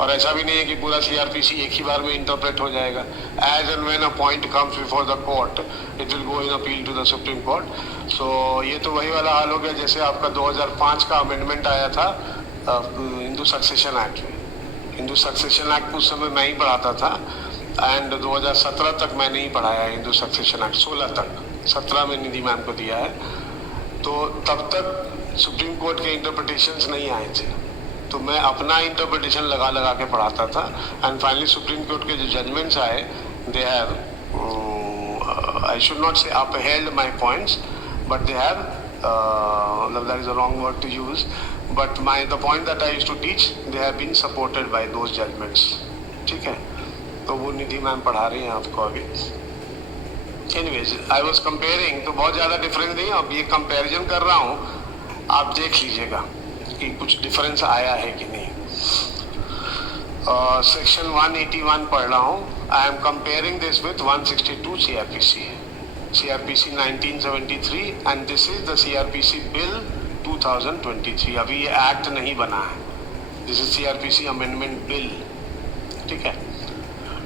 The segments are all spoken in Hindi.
और ऐसा भी नहीं है कि पूरा सीआरपीसी एक ही बार में इंटरप्रेट हो जाएगा। As and when a point comes before the court it will go in appeal to the supreme court. So ये तो वही वाला हाल हो गया जैसे आपका 2005 का अमेंडमेंट आया था हिंदू सक्सेशन एक्ट में। हिंदू सक्सेशन एक्ट उस समय मैं ही पढ़ाता था एंड 2017 तक मैंने ही पढ़ाया हिंदू सक्सेशन एक्ट, 16 तक, 17 में निधि मैम को दिया है। तो तब तक सुप्रीम कोर्ट के इंटरप्रिटेशंस नहीं आए थे, तो मैं अपना इंटरप्रिटेशन लगा लगा के पढ़ाता था एंड फाइनली सुप्रीम कोर्ट के जो जजमेंट्स आए they have, I should not say upheld my points but they have, that is a wrong word to use, but the point that I used to teach they have been supported by those judgments। ठीक है, तो वो निधि मैम पढ़ा रही हैं आपको अभी। Anyways, I was comparing, तो बहुत ज़्यादा डिफरेंस नहीं, अब ये कंपैरिजन कर रहा हूँ, आप देख लीजिएगा कि कुछ डिफरेंस आया है कि नहीं। सेक्शन 181 पढ़ रहा हूँ, I am comparing this with 162 CRPC 1973 and this is the CRPC bill 2023। अभी ये एक्ट नहीं बना है, this is CRPC amendment bill. ठीक है।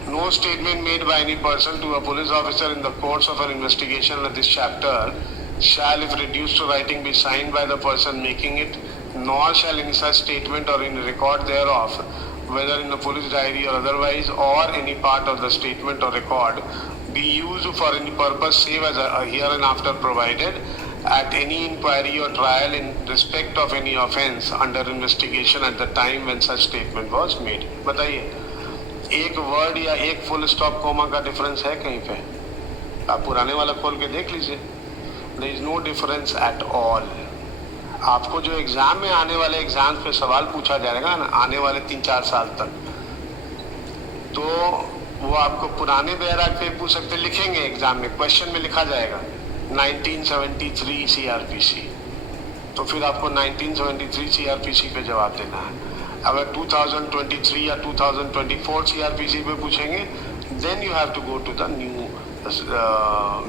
No statement made by any person to a police officer in the course of an investigation of this chapter shall if reduced to writing be signed by the person making it, nor shall any such statement or in record thereof, whether in the police diary or otherwise, or any part of the statement or record be used for any purpose save as a hereinafter provided at any inquiry or trial in respect of any offence under investigation at the time when such statement was made। बताइए, एक वर्ड या एक फुल स्टॉप कोमा का डिफरेंस है कहीं पे? आप पुराने वाला खोल के देख लीजिए, there is no difference at all। आपको जो एग्जाम में आने वाले एग्जाम पे सवाल पूछा जाएगा ना आने वाले 3-4 साल तक, तो वो आपको पुराने बैराग पे पूछ सकते, लिखेंगे एग्जाम में, क्वेश्चन में लिखा जाएगा 1973 CRPC, तो फिर आपको 1973 CRPC पे जवाब देना है। अगर 2023 या 2024 CRPC पे पूछेंगे then you have to go to the new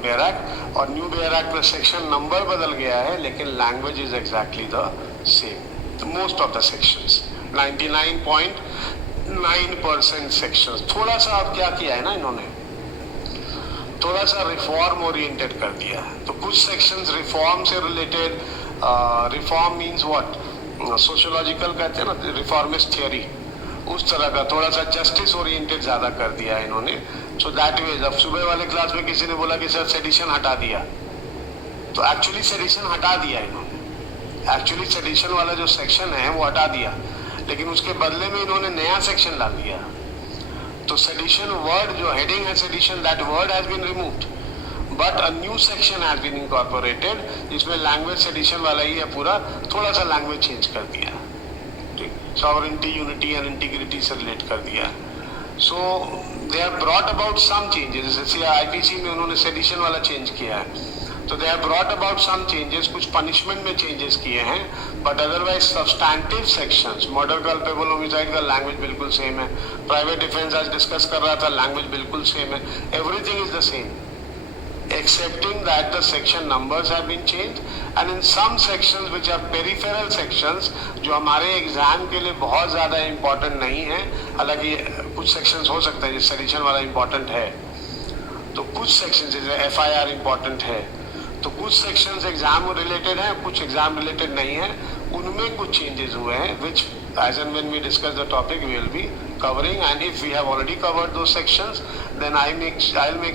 barrack, और न्यू बैराक में सेक्शन नंबर बदल गया है लेकिन language is exactly the same. Most of the sections 99.9% sections, थोड़ा सा अब क्या किया है ना इन्होंने, थोड़ा सा रिफॉर्म ओरिएंटेड कर दिया है। तो कुछ सेक्शंस रिफॉर्म से related, reform means what, sociological कहते हैं ना, रिफॉर्मिस्ट थियोरी, उस तरह का थोड़ा सा जस्टिस ओरिएंटेड ज्यादा कर दिया है इन्होंने। सो दैट वे अब सुबह वाले क्लास में किसी ने बोला कि सर सेडिशन हटा दिया, तो एक्चुअली सेडिशन हटा दिया इन्होंने, एक्चुअली सेडिशन वाला जो सेक्शन है वो हटा दिया, लेकिन उसके बदले में इन्होंने नया सेक्शन ला दिया। तो सेडिशन वर्ड जो हेडिंग है sedition, that word has been removed but a new section has been incorporated जिसमें लैंग्वेज सेडिशन वाला ही है पूरा, थोड़ा सा लैंग्वेज चेंज कर दिया, सॉवरेनिटी, यूनिटी एंड इंटीग्रिटी से रिलेट कर दिया। So they have brought about some changes, जैसे आईपीसी में उन्होंने सेडिशन वाला चेंज किया है, तो they have brought about some changes, कुछ पनिशमेंट में चेंजेस किए हैं, but otherwise substantive sections, murder culpable homicide का लैंग्वेज बिल्कुल सेम है, प्राइवेट डिफेंस आज डिस्कस कर रहा था लैंग्वेज बिल्कुल सेम है, everything is the same excepting that the section numbers have been changed and in some sections which are peripheral sections जो हमारे एग्जाम के लिए बहुत ज़्यादा इम्पोर्टेंट नहीं है, हालांकि कुछ सेक्शंस हो सकते हैं जिस सेडिशन वाला इम्पोर्टेंट है, तो कुछ सेक्शंस जैसे FIR इम्पोर्टेंट है, तो कुछ सेक्शंस एग्जाम रिलेटेड हैं, कुछ एग्जाम रिलेटेड नहीं है, उनमें कुछ चेंजेस हुए हैं which as and when we discuss the topic we will be covering, and if we have already covered those sections then I'll make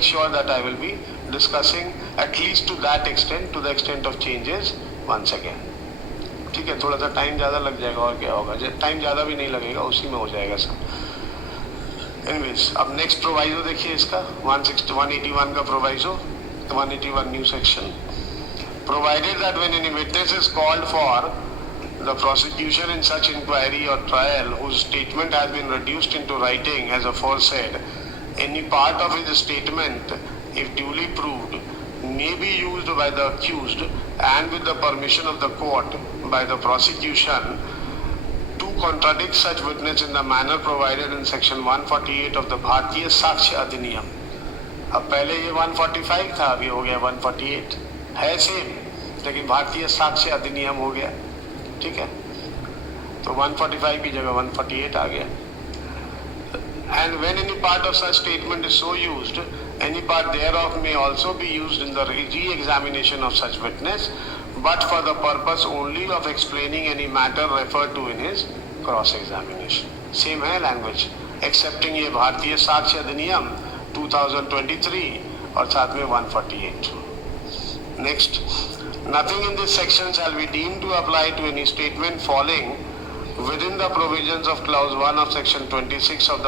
sure that I will be discussing at least to that extent, to the extent of changes once again। ठीक है, थोड़ा सा टाइम ज़्यादा लग जाएगा और क्या होगा, टाइम ज़्यादा भी नहीं लगेगा, उसी में हो जाएगा सब। एनीवेज, अब नेक्स्ट प्रोवाइजो देखिए इसका 181 का proviso, 181 new section, provided that when any witness is called for the prosecution in such inquiry or trial whose statement has been reduced into writing as aforesaid, any part of his statement if duly proved may be used by the accused and with the permission of the court by the prosecution to contradict such witness in the manner provided in section 148 of the भारतीय साक्ष्य अधिनियम। अब पहले ये 145 था, अभी हो गया 148, है सेम लेकिन भारतीय साक्ष्य अधिनियम हो गया। ठीक है, तो 145 की जगह 148 आ गया। And when any part of such statement is so used, any part thereof may also be used in the re-examination of such witness, but for the purpose only of explaining any matter referred to in his cross-examination. Same है language, excepting ये भारतीय साक्ष्य अधिनियम 2023 और साथ में 148. Next, nothing in this section shall be deemed to apply to any statement falling within the provisions of clause 1 of section 26 of the